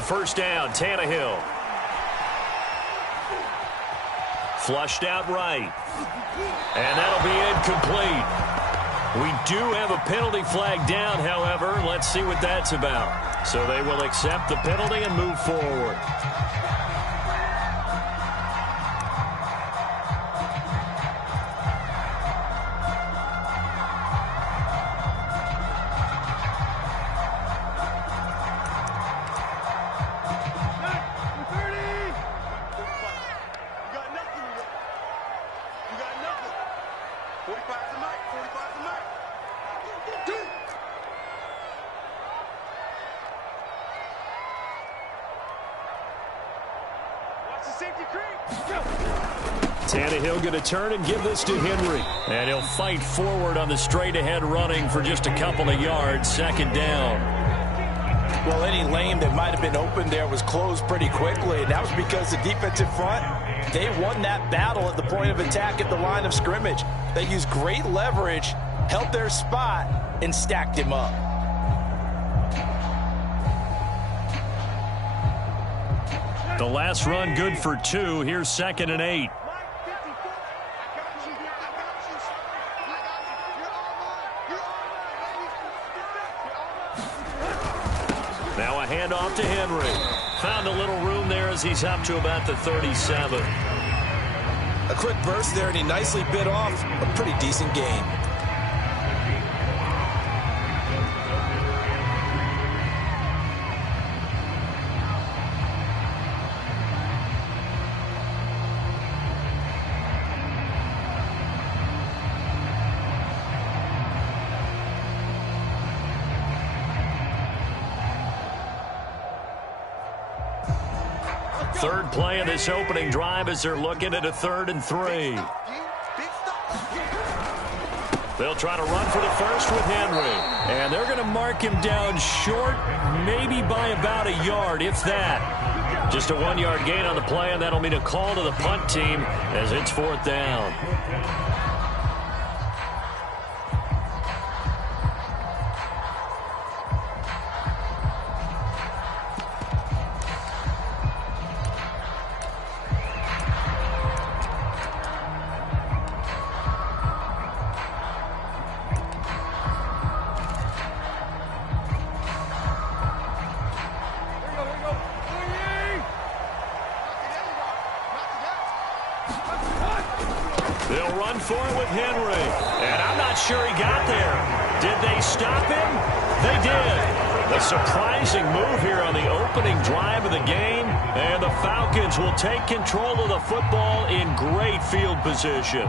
on first down, Tannehill. Flushed out right. And that'll be incomplete. We do have a penalty flag down, however. Let's see what that's about. So they will accept the penalty and move forward. Tannehill going to turn and give this to Henry. And he'll fight forward on the straight-ahead running for just a couple of yards. Second down. Well, any lane that might have been open there was closed pretty quickly, and that was because the defensive front, they won that battle at the point of attack at the line of scrimmage. They used great leverage, held their spot, and stacked him up. The last run good for 2. Here's 2nd and 8. Now a handoff to Henry. Found a little room there as he's up to about the 37. A quick burst there, and he nicely bit off a pretty decent gain. Third play of this opening drive as they're looking at a 3rd and 3. They'll try to run for the first with Henry. And they're going to mark him down short, maybe by about a yard, if that. Just a 1-yard gain on the play, and that'll mean a call to the punt team as it's 4th down. They'll run for it with Henry. And I'm not sure he got there. Did they stop him? They did. A surprising move here on the opening drive of the game. And the Falcons will take control of the football in great field position.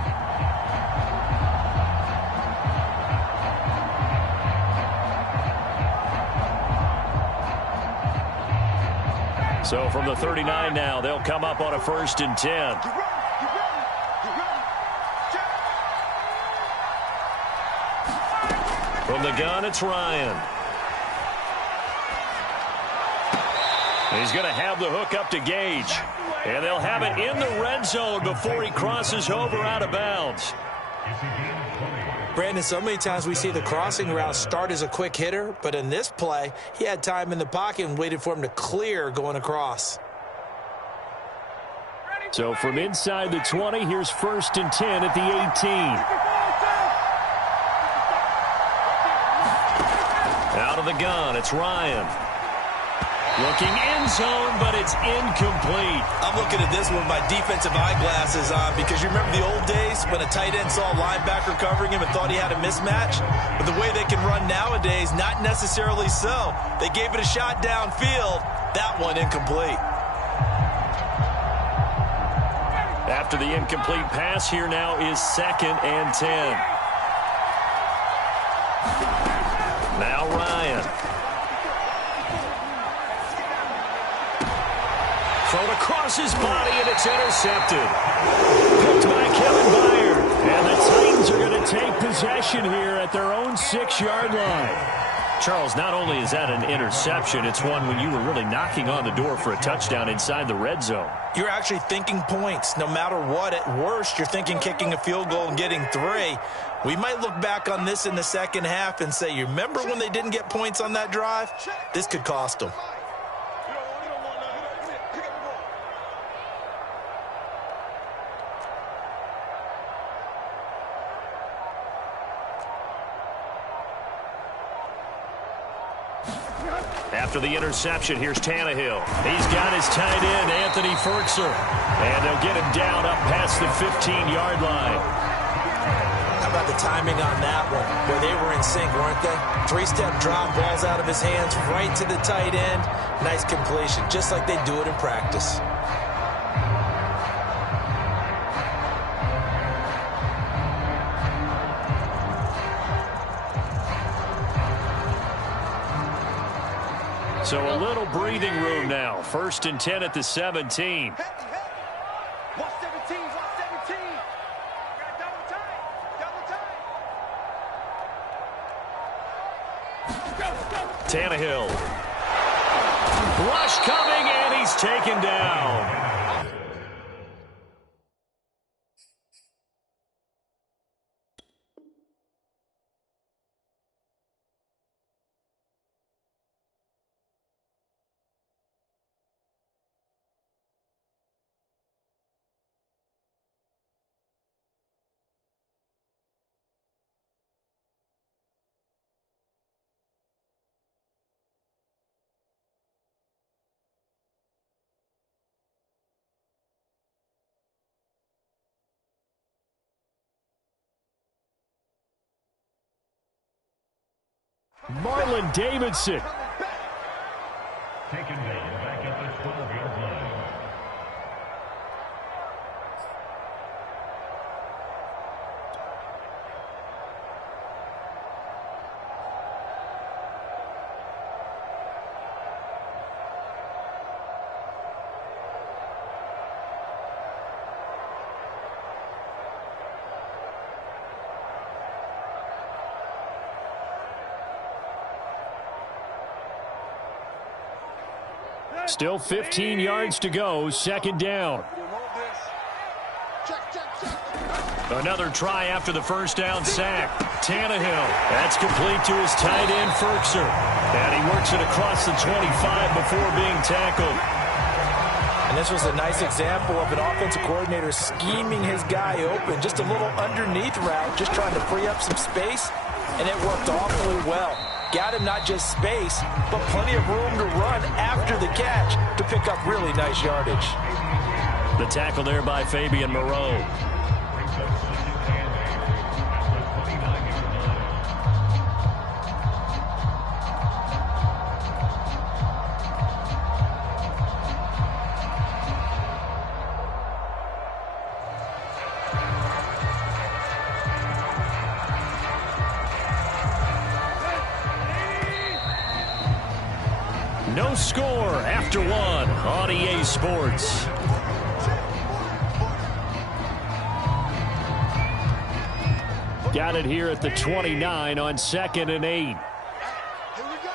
So from the 39 now, they'll come up on a 1st and 10. From the gun, it's Ryan. He's going to have the hook up to Gage. And they'll have it in the red zone before he crosses over out of bounds. Brandon, so many times we see the crossing route start as a quick hitter, but in this play, he had time in the pocket and waited for him to clear going across. So from inside the 20, here's 1st and 10 at the 18. Out of the gun, it's Ryan. Looking end zone, but it's incomplete. I'm looking at this with my defensive eyeglasses on because you remember the old days when a tight end saw a linebacker covering him and thought he had a mismatch? But the way they can run nowadays, not necessarily so. They gave it a shot downfield. That one incomplete. After the incomplete pass, here now is 2nd and 10. Now Ryan. Thrown across his body, and it's intercepted. Picked by Kevin Byard. And the Titans are going to take possession here at their own 6-yard line. Charles, not only is that an interception, it's one when you were really knocking on the door for a touchdown inside the red zone. You're actually thinking points. No matter what, at worst, you're thinking kicking a field goal and getting 3. We might look back on this in the second half and say, you remember when they didn't get points on that drive? This could cost them. After the interception, here's Tannehill. He's got his tight end, Anthony Ferkser. And they'll get him down up past the 15-yard line. How about the timing on that one? Where they were in sync, weren't they? Three-step drop, balls out of his hands, right to the tight end. Nice completion, just like they do it in practice. So a little breathing room now. 1st and 10 at the 17. Watch 17, watch 17. Got double time, double time. Tannehill. Rush coming, and he's taken down. Marlon Davidson. Taken down back at the 12-yard line. Still 15 yards to go. 2nd down. Another try after the 1st down sack. Tannehill. That's complete to his tight end, Ferkser. And he works it across the 25 before being tackled. And this was a nice example of an offensive coordinator scheming his guy open. Just a little underneath route, just trying to free up some space. And it worked awfully well. Got him not just space, but plenty of room to run after the catch to pick up really nice yardage. The tackle there by Fabian Moreau. No score after 1 on EA Sports. Got it here at the 29 on 2nd and 8. Here we go.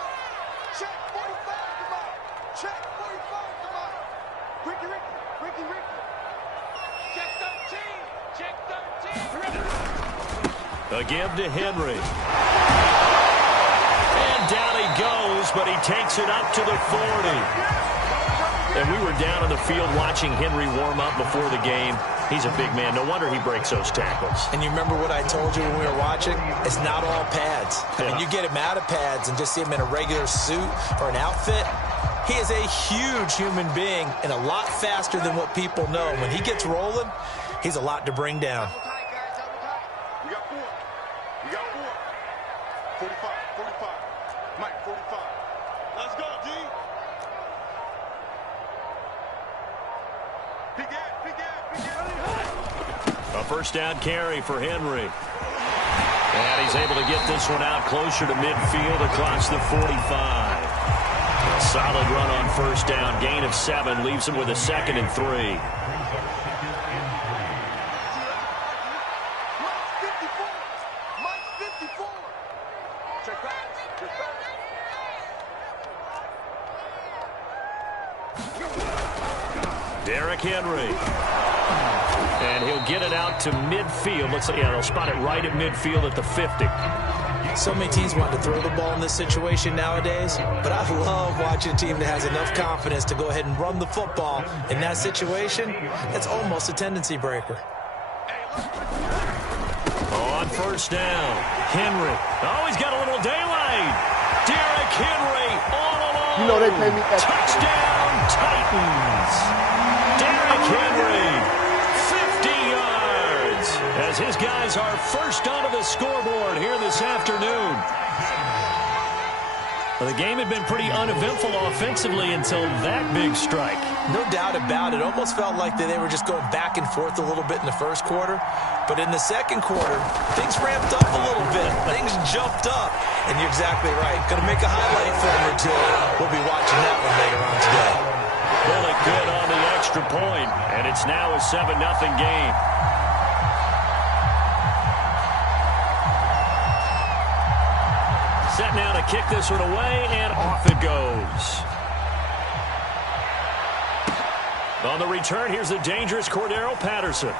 Check 45 tomorrow. Check 45 tomorrow. Ricky. Check 13. Check 13. A give to Henry. And down he goes, but he takes it up to the 40. And we were down on the field watching Henry warm up before the game. He's a big man. No wonder he breaks those tackles. And you remember what I told you when we were watching? It's not all pads. I mean, you get him out of pads and just see him in a regular suit or an outfit. He is a huge human being and a lot faster than what people know. When he gets rolling, he's a lot to bring down. Double tight, guys. Double tight. We got 4. 45. Mike, 45. Let's go, D. Big Ed. A 1st down carry for Henry. And he's able to get this one out closer to midfield across the 45. A solid run on 1st down. Gain of 7 leaves him with a 2nd and 3. Mike's 54. Check back. Derrick Henry. And he'll get it out to midfield. Let's say, they'll spot it right at midfield at the 50. So many teams want to throw the ball in this situation nowadays, but I love watching a team that has enough confidence to go ahead and run the football. In that situation, that's almost a tendency breaker. On 1st down, Henry. Oh, he's got a little daylight. Derrick Henry all alone. You know they pay me extra. Touchdown, Titans. Derrick Henry, 50 yards, as his guys are first onto the scoreboard here this afternoon. Well, the game had been pretty uneventful offensively until that big strike. No doubt about it. Almost felt like they were just going back and forth a little bit in the first quarter. But in the second quarter, things ramped up a little bit. Things jumped up. And you're exactly right. Going to make a highlight film or two. We'll be watching that one later on today. Really good on the extra point, and it's now a 7-0 game. Set now to kick this one away, and off it goes. On the return, here's the dangerous Cordero Patterson.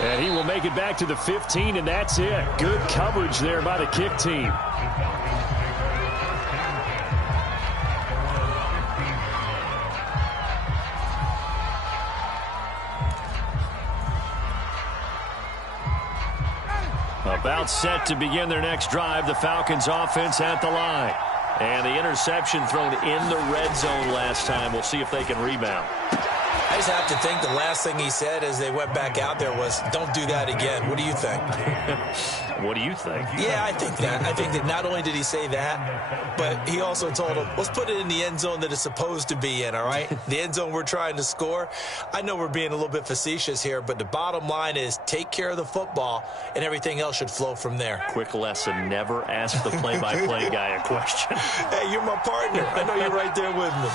And he will make it back to the 15, and that's it. Good coverage there by the kick team. About set to begin their next drive, the Falcons offense at the line. And the interception thrown in the red zone last time. We'll see if they can rebound. I just have to think the last thing he said as they went back out there was, don't do that again. What do you think? What do you think? Yeah, I think that. I think that not only did he say that, but he also told him, let's put it in the end zone that it's supposed to be in, all right? The end zone we're trying to score. I know we're being a little bit facetious here, but the bottom line is take care of the football, and everything else should flow from there. Quick lesson, never ask the play-by-play guy a question. Hey, you're my partner. I know you're right there with me.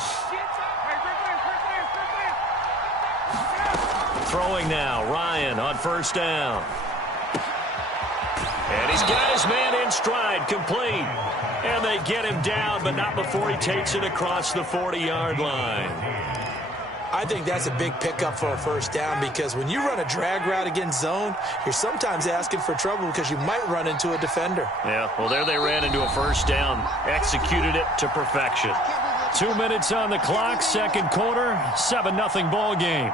Throwing now, Ryan on first down. And he's got his man in stride, complete. And they get him down, but not before he takes it across the 40-yard line. I think that's a big pickup for a first down because when you run a drag route against zone, you're sometimes asking for trouble because you might run into a defender. Yeah, well, there they ran into a first down, executed it to perfection. 2 minutes on the clock, second quarter, 7-0 ball game.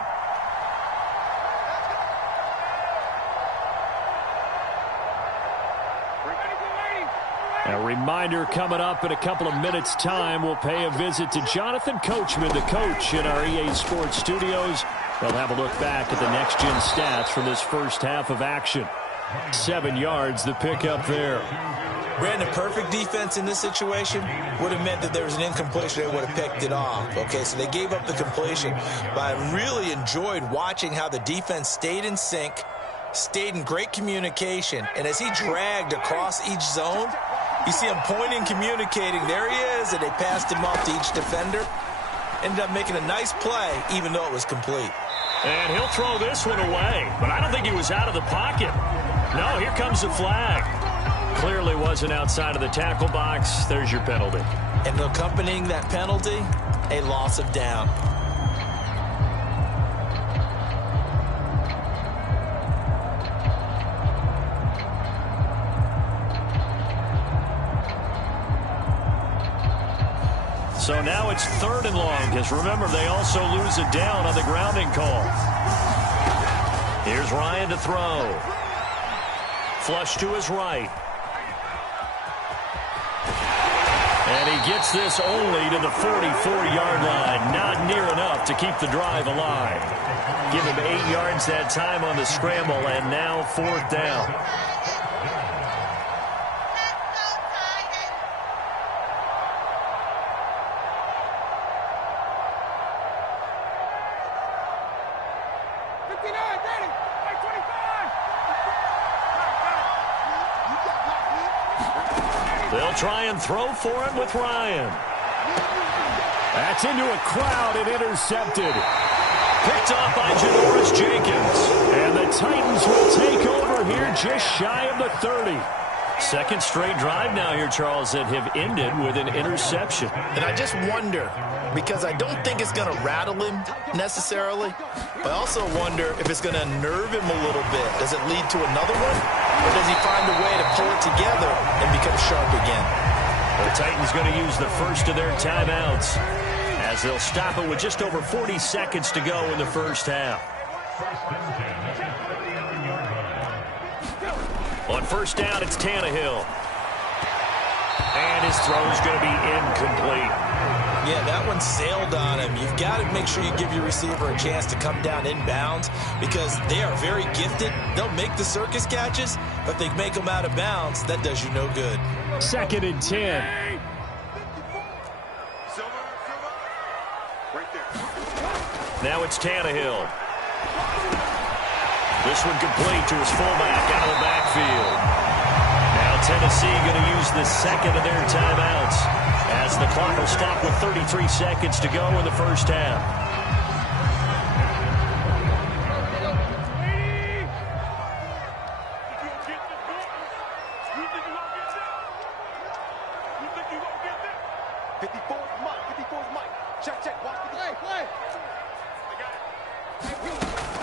A reminder coming up in a couple of minutes' time. We'll pay a visit to Jonathan Coachman, the coach in our EA Sports studios. They'll have a look back at the next-gen stats from this first half of action. 7 yards, the pickup there. Brandon, perfect defense in this situation would have meant that there was an incompletion. They would have picked it off. Okay, so they gave up the completion. But I really enjoyed watching how the defense stayed in sync, stayed in great communication, and as he dragged across each zone, you see him pointing, communicating. There he is, and they passed him off to each defender. Ended up making a nice play, even though it was complete. And he'll throw this one away, but I don't think he was out of the pocket. No, here comes the flag. Clearly wasn't outside of the tackle box. There's your penalty. And accompanying that penalty, a loss of down. So now it's 3rd and long, because remember, they also lose a down on the grounding call. Here's Ryan to throw. Flush to his right. And he gets this only to the 44-yard line. Not near enough to keep the drive alive. Give him 8 yards that time on the scramble, and now 4th down. They'll try and throw for him with Ryan. That's into a crowd and intercepted. Picked off by Janoris Jenkins. And the Titans will take over here just shy of the 30. Second straight drive now here, Charles, that have ended with an interception. And I just wonder, because I don't think it's going to rattle him necessarily, but I also wonder if it's going to nerve him a little bit. Does it lead to another one? Or does he find a way to pull it together and become sharp again? The Titans going to use the first of their timeouts as they'll stop it with just over 40 seconds to go in the first half. On first down, it's Tannehill. And his throw is going to be incomplete. Yeah, that one sailed on him. You've got to make sure you give your receiver a chance to come down inbounds because they are very gifted. They'll make the circus catches, but if they make them out of bounds, that does you no good. 2nd and 10. Now it's Tannehill. This one complete to his fullback out of the backfield. Now Tennessee going to use the second of their timeouts as the clock will stop with 33 seconds to go in the first half.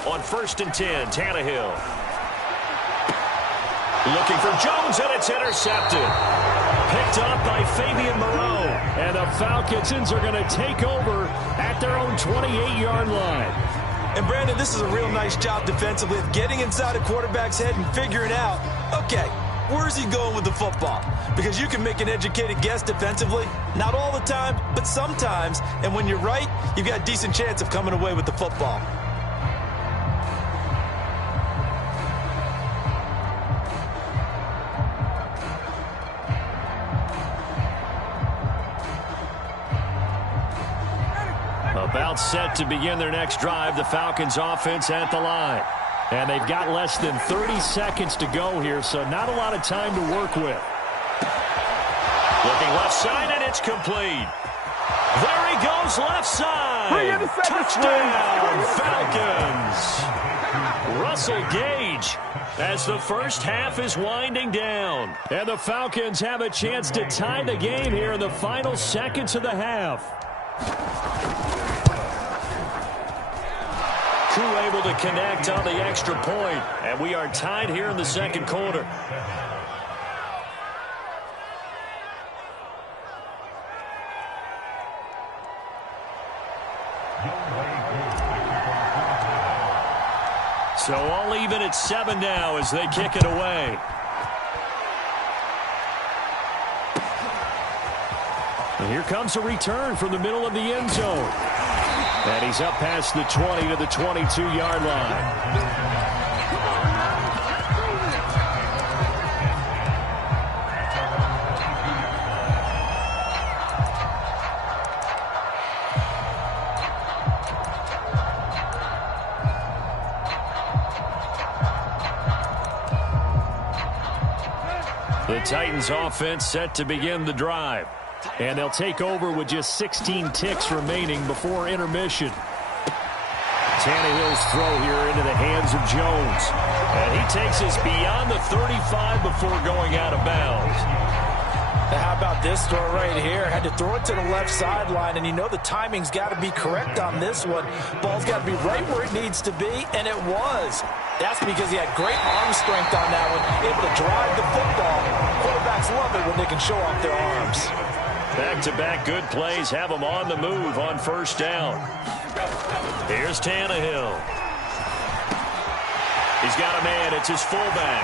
On 1st and 10, Tannehill. Looking for Jones, and it's intercepted. Picked up by Fabian Moreau. And the Falcons are going to take over at their own 28-yard line. And, Brandon, this is a real nice job defensively of getting inside a quarterback's head and figuring out, okay, where's he going with the football? Because you can make an educated guess defensively. Not all the time, but sometimes. And when you're right, you've got a decent chance of coming away with the football. About set to begin their next drive, the Falcons offense at the line. And they've got less than 30 seconds to go here, so not a lot of time to work with. Looking left side, and it's complete. There he goes, left side. Touchdown, Falcons. Russell Gage as the first half is winding down. And the Falcons have a chance to tie the game here in the final seconds of the half. Crew able to connect on the extra point, and we are tied here in the second quarter. So all even at 7 now as they kick it away. And here comes a return from the middle of the end zone. And he's up past the 20 to the 22-yard line. The Titans offense set to begin the drive. And they'll take over with just 16 ticks remaining before intermission. Tannehill's throw here into the hands of Jones. And he takes us beyond the 35 before going out of bounds. Now how about this throw right here? Had to throw it to the left sideline, and you know the timing's got to be correct on this one. Ball's got to be right where it needs to be, and it was. That's because he had great arm strength on that one, able to drive the football. Quarterbacks love it when they can show off their arms. Back-to-back good plays have him on the move on first down. Here's Tannehill. He's got a man. It's his fullback.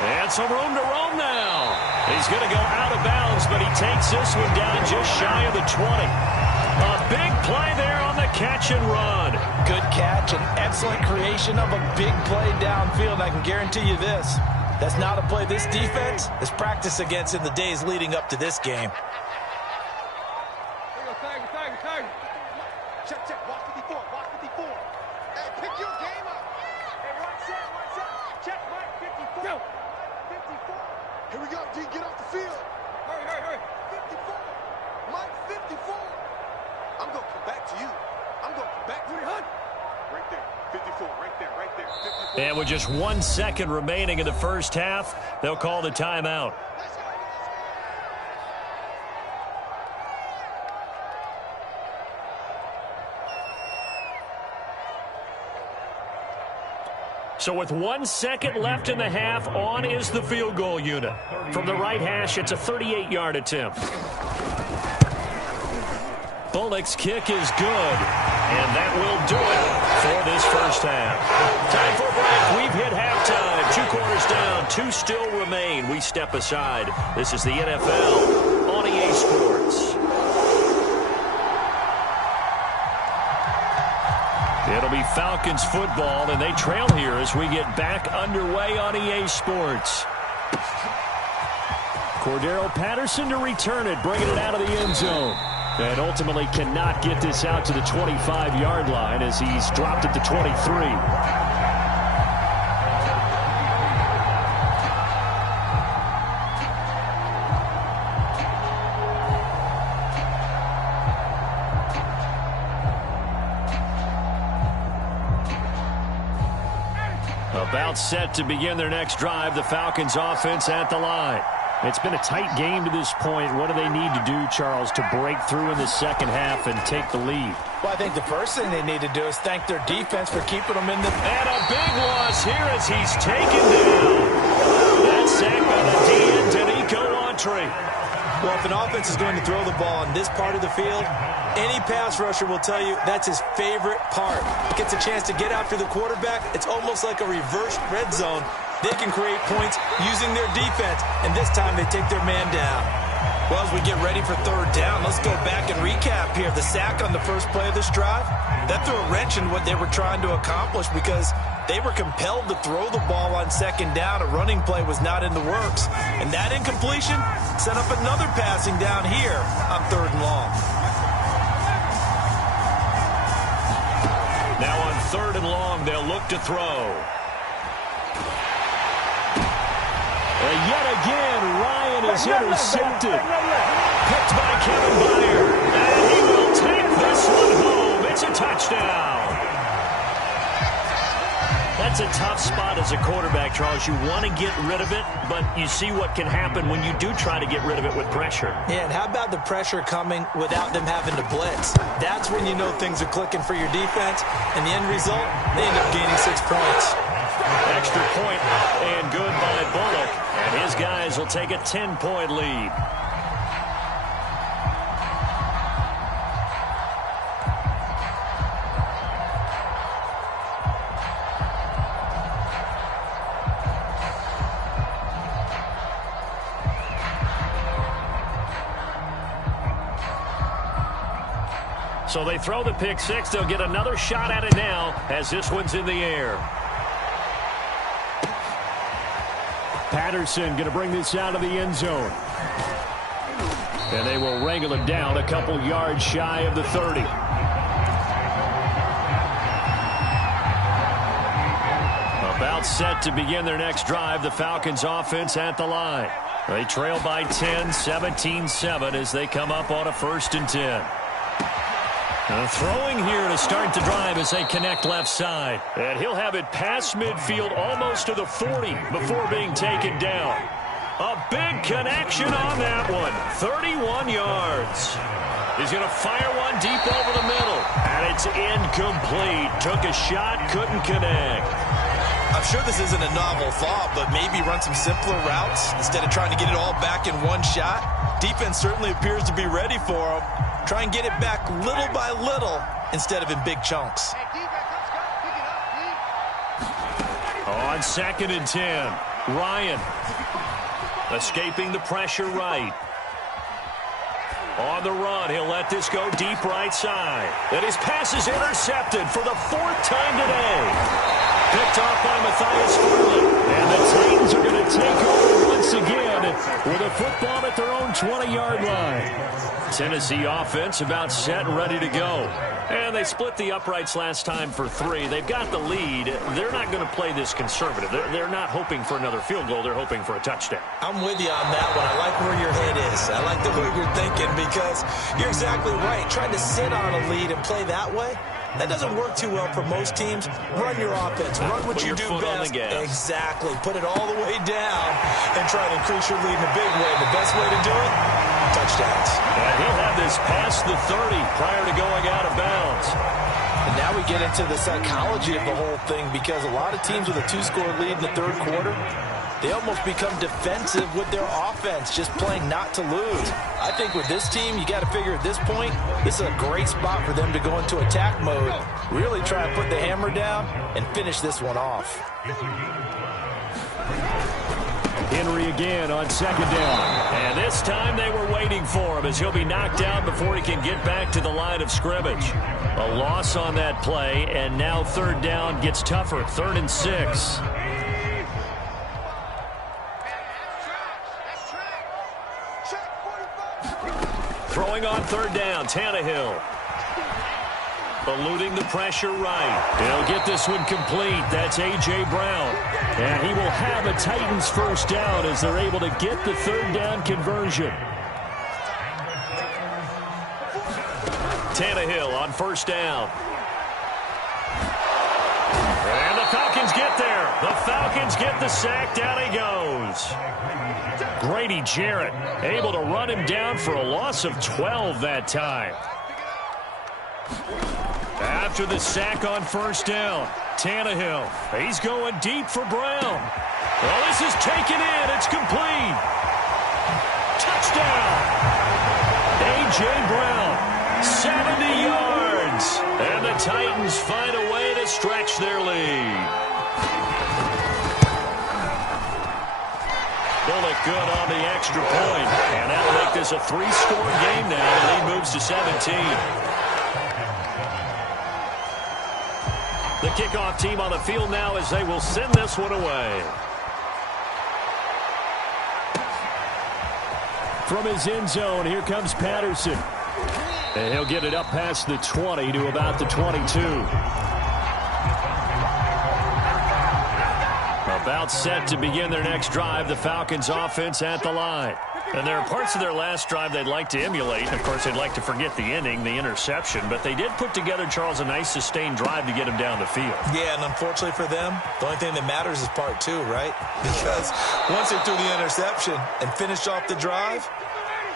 And some room to roam now. He's going to go out of bounds, but he takes this one down just shy of the 20. A big play there on the catch and run. Good catch and excellent creation of a big play downfield. I can guarantee you this. That's not a play this defense is practiced against in the days leading up to this game. Check. Watch 54. Hey, pick your game up. Hey, watch out. Check, Mike, 54. Go. 54. Here we go, D. Get off the field. Hurry. 54. Mike, 54. I'm going to come back to you. I'm going to come back to you. Right there. 54. Right there. 54. And with just 1 second remaining in the first half, they'll call the timeout. So with 1 second left in the half, on is the field goal unit. From the right hash, it's a 38-yard attempt. Bullock's kick is good, and that will do it for this first half. Time for a break. We've hit halftime. 2 quarters down, 2 still remain. We step aside. This is the NFL It'll be Falcons football, and they trail here as we get back underway on EA Sports. Cordero Patterson to return it, bringing it out of the end zone. And ultimately cannot get this out to the 25-yard line as he's dropped at the 23. About set to begin their next drive, the Falcons offense at the line. It's been a tight game to this point. What do they need to do, Charles, to break through in the second half and take the lead? Well, I think the first thing they need to do is thank their defense for keeping them in the... And a big loss here as he's taken down. That sack by the DN, Danico Autry. Well, if an offense is going to throw the ball on this part of the field, any pass rusher will tell you that's his favorite part. Gets a chance to get after the quarterback. It's almost like a reverse red zone. They can create points using their defense, and this time they take their man down. Well, as we get ready for third down, let's go back and recap here. The sack on the first play of this drive, that threw a wrench in what they were trying to accomplish because they were compelled to throw the ball on second down. A running play was not in the works. And that incompletion set up another passing down here on third and long. Now on third and long, they'll look to throw. And yet again, Ryan is intercepted. Picked by Kevin Byard. And he will take this one home. It's a touchdown. That's a tough spot as a quarterback, Charles. You want to get rid of it, but you see what can happen when you do try to get rid of it with pressure. Yeah, and how about the pressure coming without them having to blitz? That's when you know things are clicking for your defense, and the end result, they end up gaining 6 points. Extra point up and good by Bullock, and his guys will take a 10-point lead. So they throw the pick six. They'll get another shot at it now as this one's in the air. Patterson going to bring this out of the end zone. And they will wrangle him down a couple yards shy of the 30. About set to begin their next drive, the Falcons offense at the line. They trail by 10, 17-7 as they come up on a 1st and 10. Throwing here to start the drive as they connect left side. And he'll have it past midfield almost to the 40 before being taken down. A big connection on that one. 31 yards. He's going to fire one deep over the middle. And it's incomplete. Took a shot, couldn't connect. I'm sure this isn't a novel thought, but maybe run some simpler routes instead of trying to get it all back in one shot. Defense certainly appears to be ready for him. Try and get it back little by little instead of in big chunks. On 2nd and 10, Ryan escaping the pressure right. On the run, he'll let this go deep right side. And his pass is intercepted for the 4th time today. Picked off by Matthias Furley. And the Titans are going to take over once again with a football at their own 20-yard line. Tennessee offense about set and ready to go. And they split the uprights last time for 3. They've got the lead. They're not going to play this conservative. They're not hoping for another field goal. They're hoping for a touchdown. I'm with you on that one. I like where your head is. I like the way you're thinking because you're exactly right. Trying to sit on a lead and play that way, that doesn't work too well for most teams. Run your offense. Run what you do best. Exactly. Put it all the way down and try to increase your lead in a big way. The best way to do it, touchdowns. And he'll have this past the 30 prior to going out of bounds. And now we get into the psychology of the whole thing because a lot of teams with a 2-score lead in the 3rd quarter, they almost become defensive with their offense, just playing not to lose. I think with this team, you got to figure at this point, this is a great spot for them to go into attack mode, really try and put the hammer down and finish this one off. Henry again on second down. And this time they were waiting for him as he'll be knocked down before he can get back to the line of scrimmage. A loss on that play, and now third down gets tougher. 3rd and 6. Throwing on third down, Tannehill. Eluding the pressure right. He'll get this one complete. That's A.J. Brown. And he will have a Titans first down as they're able to get the third down conversion. Tannehill on first down. And the Falcons get there. The Falcons get the sack. Down he goes. Grady Jarrett able to run him down for a loss of 12 that time. After the sack on first down, Tannehill, he's going deep for Brown. Well, this is taken in. It's complete. Touchdown. A.J. Brown, 70 yards. And the Titans find a way to stretch their lead. Bullock good on the extra point. And that'll make this a 3-score game now. The lead moves to 17. The kickoff team on the field now as they will send this one away. From his end zone, here comes Patterson. And he'll get it up past the 20 to about the 22. About set to begin their next drive, the Falcons offense at the line. And there are parts of their last drive they'd like to emulate. Of course, they'd like to forget the ending, the interception. But they did put together, Charles, a nice sustained drive to get him down the field. Yeah, and unfortunately for them, the only thing that matters is part 2, right? Because once they threw the interception and finished off the drive,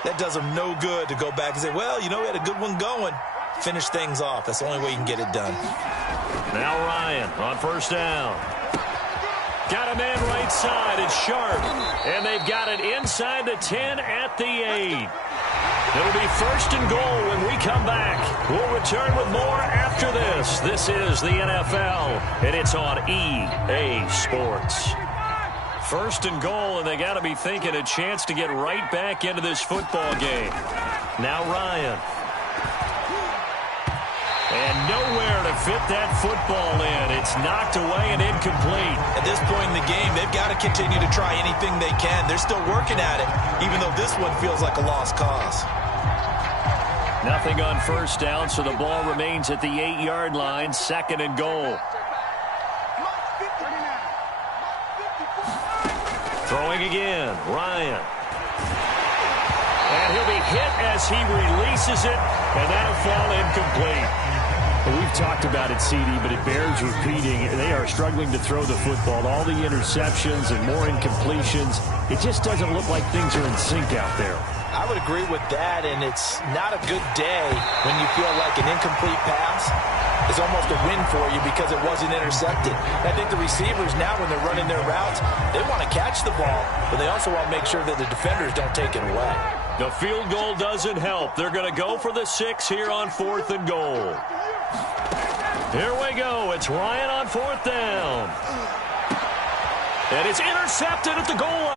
that does them no good to go back and say, well, you know, we had a good one going. Finish things off. That's the only way you can get it done. Now Ryan on first down. Got a man right side. It's Sharp. And they've got it inside the 10 at the 8. It'll be 1st and goal when we come back. We'll return with more after this. This is the NFL, and it's on EA Sports. 1st and goal, and they got to be thinking a chance to get right back into this football game. Now Ryan. And nowhere to fit that football in. It's knocked away and incomplete. At this point in the game, they've got to continue to try anything they can. They're still working at it, even though this one feels like a lost cause. Nothing on first down, so the ball remains at the 8-yard line, 2nd and goal. Throwing again, Ryan. And he'll be hit as he releases it, and that'll fall incomplete. We've talked about it, CD, but it bears repeating. They are struggling to throw the football. All the interceptions and more incompletions. It just doesn't look like things are in sync out there. I would agree with that, and it's not a good day when you feel like an incomplete pass is almost a win for you because it wasn't intercepted. I think the receivers now, when they're running their routes, they want to catch the ball, but they also want to make sure that the defenders don't take it away. The field goal doesn't help. They're going to go for the 6 here on 4th and goal. Here we go. It's Ryan on 4th down. And it's intercepted at the goal line.